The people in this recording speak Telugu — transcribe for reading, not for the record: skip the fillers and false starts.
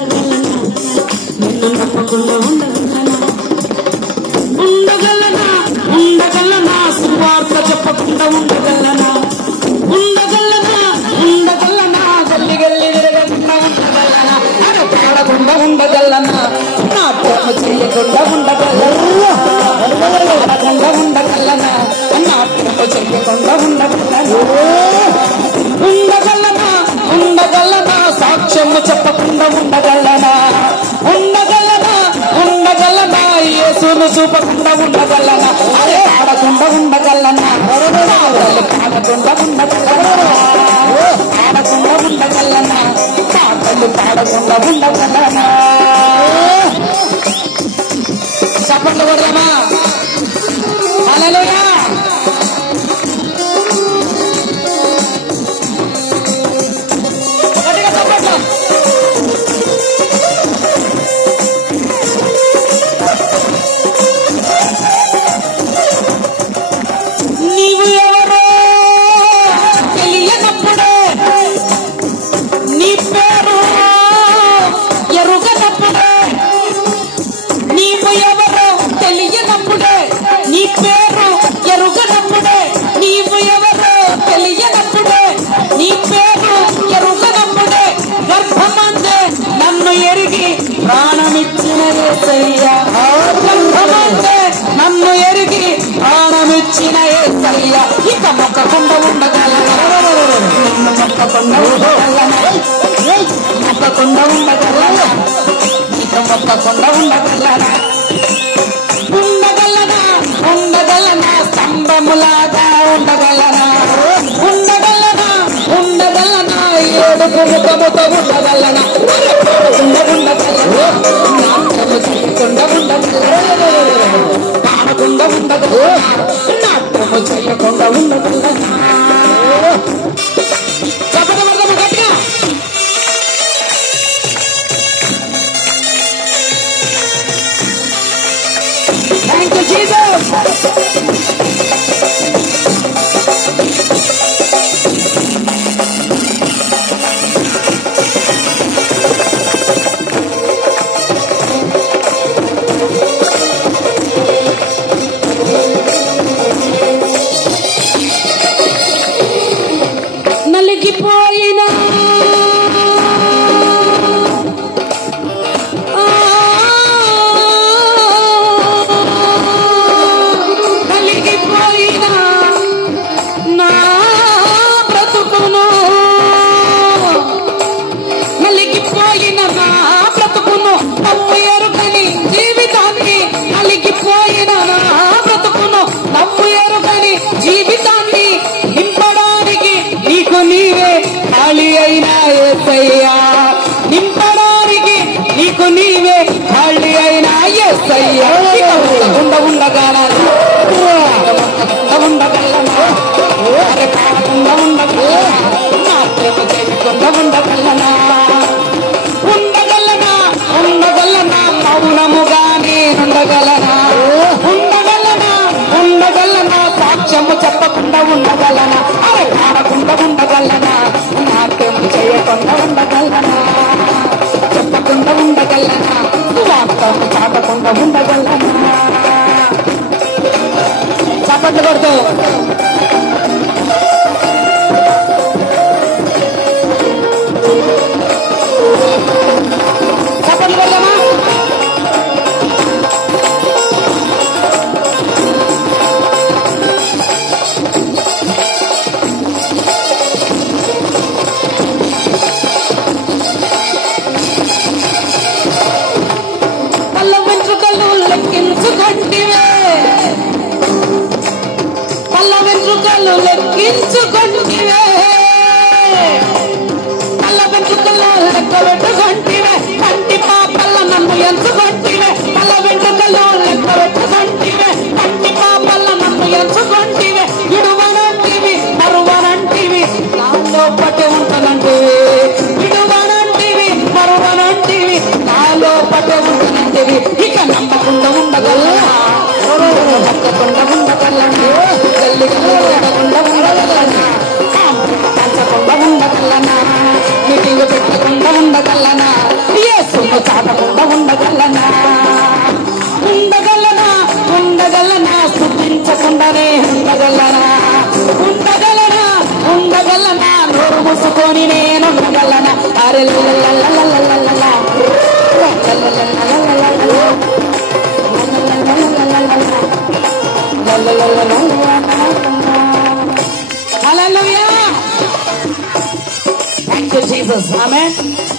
ఉండగలనా నిన్ను నమ్మకుండా ఉండగలనా ఉండగలనా ఉండగలనా సువార్త చెప్పకుండా ఉండగలనా ఉండగలనా ఉండగలనా గల్లి గల్లి తిరగకుండా ఉండగలనా అరే పాడకుండా ఉండగలనా నా ప్రేమ చెయ్యకుండా ఉండగలనా పాడకుండా ఉండగలనా నా ప్రేమ చెయ్యకుండా ఉండగలనా ఉండగలనా ఉండగలనా సాక్ష్యము చెప్పకుండా ఉండగలనా ఉండగలనా ఉండగలనా యేసును చూపకుండా ఉండగలనా అరే పాడకుండా ఉండగలనా పాడకుండా ఉండగలనా పాడకుండా ఉండగలనా పాటలు పాడకుండా ఉండగలనా చప్పట్లు కొడదామా హల్లెలూయా ప్రాణమిచ్చిన యేసయ్యా నన్ను ఎరిగి ప్రాణమిచ్చిన యేసయ్యా ఇక మొక్కకుండా ఉండగలనా నిన్ను మొక్కకుండా ఉండగలనా మొక్కకుండా ఉండగలనా ఇక మొక్కకుండా ఉండగలనా ఉండగలనా ఉండగలనా స్తంభములాగా ఉండగలనా ఉండగలనా ఉండగలనా ఏడుపు ముఖముతో ఉండగలనా పాడకుండా ఉండగలనా నాట్యము చేయకుండా ఉండగలనా చప్పట్లు కొడదామా గట్టిగా థాంక్ యూ జీసస్ నలిగిపోయినా నలిగిపోయినా నా బ్రతుకును నలిగిపోయిన నా బ్రతుకును నవ్వు ఎరుగని జీవితాన్ని నలిగిపోయిన నా బ్రతుకును నవ్వు ఎరుగని జీవితాన్ని నింపడానికి నీకు నీవే ఖాళీ అయినా యేసయ్యా నింపడానికి నీకు నీవే ఖాళీ అయినా యేసయ్యా ఉండగలనా ఉండగలనా అరే పాడకుండా ఉండగలనా నాట్యము చేయకుండా ఉండగలనా ఉండగలనా ఉండగలనా మౌనముగానే ఉండగలనా ఉండగలనా ఉండగలనా సాక్ష్యము చెప్పకుండా ఉండగలనా అరే పాడకుండా ఉండగలనా నాట్యము చేయకుండా ఉండగలనా చెప్పకుండా ఉండగలనా వార్తము చాటకుండా ఉండగలనా చప్పట్లు కొడుతూ చప్పట్లు కొడదామా కళ్ళ వెంట్రుకలు లెక్కించుకుంటివే కళ్ళ వెంట్రుకలు లెక్కించుకుంటివే కళ్ళ వెంట్రుకలు లెక్క పెట్టుకుంటివే కంటి పాపల్ల నన్ను ఎంచుకుంటివే కళ్ళ వెంట్రుకలు లెక్క పెట్టుకుంటివే కంటి పాపల్ల నన్ను ఎంచుకుంటివే విడువనంటివి మరువనంటివి నాలో పట్టి ఉంటానంటివి విడువనంటివి మరువనంటివి నాలో పట్టి ఉంటానంటివి ఇక నమ్మకుండా ఉండగలనా నమ్మకుండా ఉండగలనా గల్లి గల్లి ఉండకుండా ఉండగలనా పంచకుండా ఉండగలనా మీటింగ్ పెట్టకుండా ఉండగలనా చాటకుండా ఉండగలనా ఉండగలనా ఉండగలనా స్తుతించకుండానే ఉండగలనా ఉండగలనా ఉండగలనా నోరు మూసుకొని నేను ఉండగలనా అరే Hallelujah. Thank you, Jesus. Amen.